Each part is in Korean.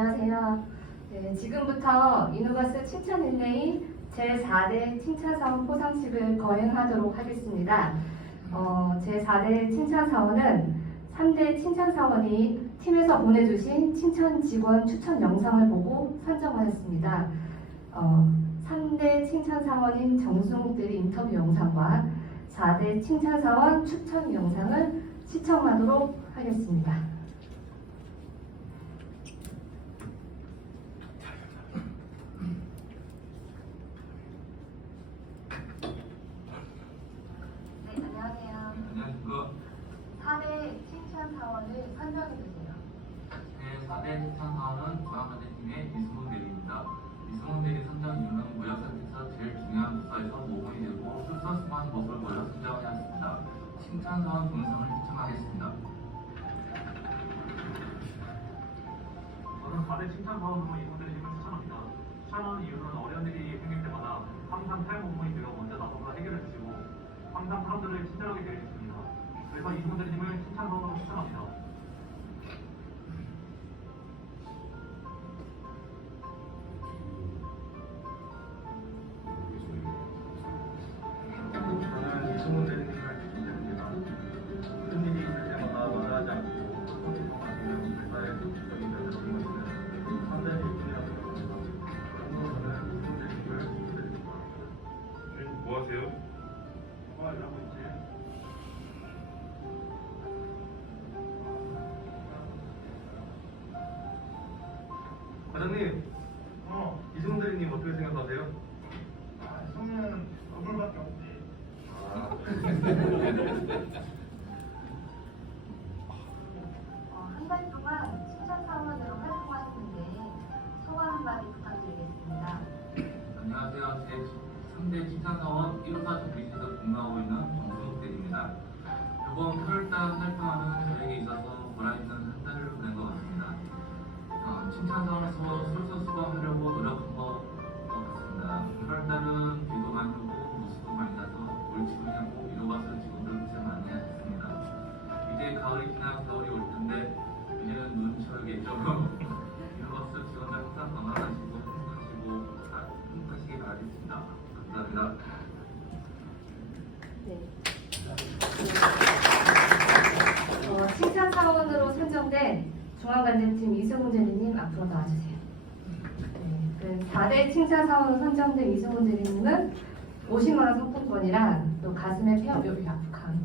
안녕하세요. 네, 지금부터 이누가스 칭찬 릴레이 제4대 칭찬사원 포상식을 거행하도록 하겠습니다. 어, 제4대 칭찬사원은 3대 칭찬사원이 팀에서 보내주신 칭찬 직원 추천 영상을 보고 선정하였습니다. 어, 3대 칭찬사원인 정수홍들의 인터뷰 영상과 4대 칭찬사원 추천 영상을 시청하도록 하겠습니다. 네, 안녕하세요. 안녕하십니까. 4대 칭찬 사원을 설명해 주세요. 제 4대 칭찬 사원은 중앙관제팀의 이승훈 대리. 칭찬 사원 동영상을 시청하겠습니다. 저는 4대 칭찬 사원으로 이분들의 힘을 추천합니다. 추천하는 이유는 어려운 일이 생길 때마다 항상 탈모부모이 되어 먼저 나서서 해결해 주시고 항상 사람들을 친절하게 대해주십니다. 그래서 칭찬 사원으로 추천합니다. 뭐 하세요? 뭐 일하고 있지? 과장님, 3대 칭찬 사원 1호사 정비실에서 근무하고 있는 정승욱 대리입니다. 이번 8월달 활동하는 저에게 있어서 보람있는 한 달을 보낸 것 같습니다. 어, 칭찬 사원에서 솔선수범하려고 노력 선정된 중앙관제팀 이승훈 대리님 앞으로 나와주세요. 네, 그 4대 칭찬 사원으로 선정된 이승훈 대리님은 50만 원 상품권이랑 또 가슴에 펴 여기 앞칸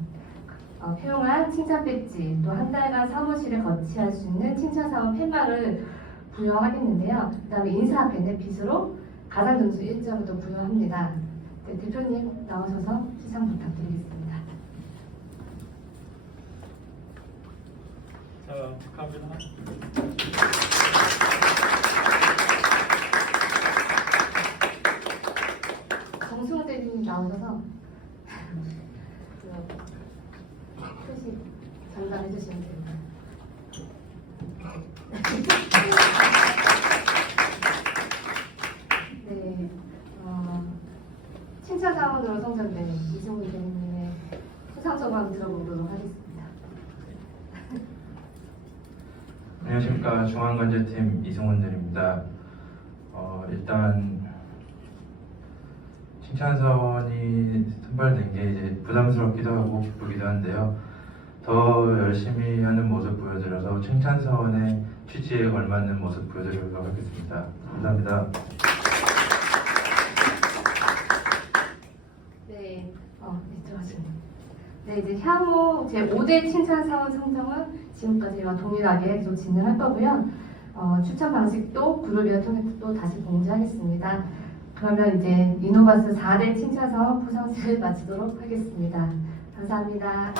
어, 표용한 칭찬 배지 또 한 달간 사무실에 거치할 수 있는 칭찬 사원 팻말을 부여하겠는데요. 그다음에 인사 베네핏으로 가산 점수 1점을 또 부여합니다. 네, 대표님 나오셔서 시상 부탁드리겠습니다. 자, 축하합니다. 정승호 대리님 나오셔서 그 표시 전달해 주시면 됩니다. 네, 어, 칭찬 사원으로 선정된 이승훈 대리님의 수상 소감 들어보도록 하겠습니다. 안녕하십니까 중앙관제팀 이승원들입니다. 어, 일단 칭찬사원이 선발된 게 이제 부담스럽기도 하고 기쁘기도 한데요. 더 열심히 하는 모습 보여드려서 칭찬사원의 취지에 걸맞는 모습 보여드리도록 하겠습니다. 감사합니다. 네, 어, 네, 들어가시네요. 네, 이제 향후 제 5대 칭찬 사원 선정은 지금까지와 동일하게 계속 진행할 거고요. 어, 추천 방식도 그룹을 통해 또 다시 공지하겠습니다. 그러면 이제 이노바스 4대 칭찬 사원 포상식을 마치도록 하겠습니다. 감사합니다.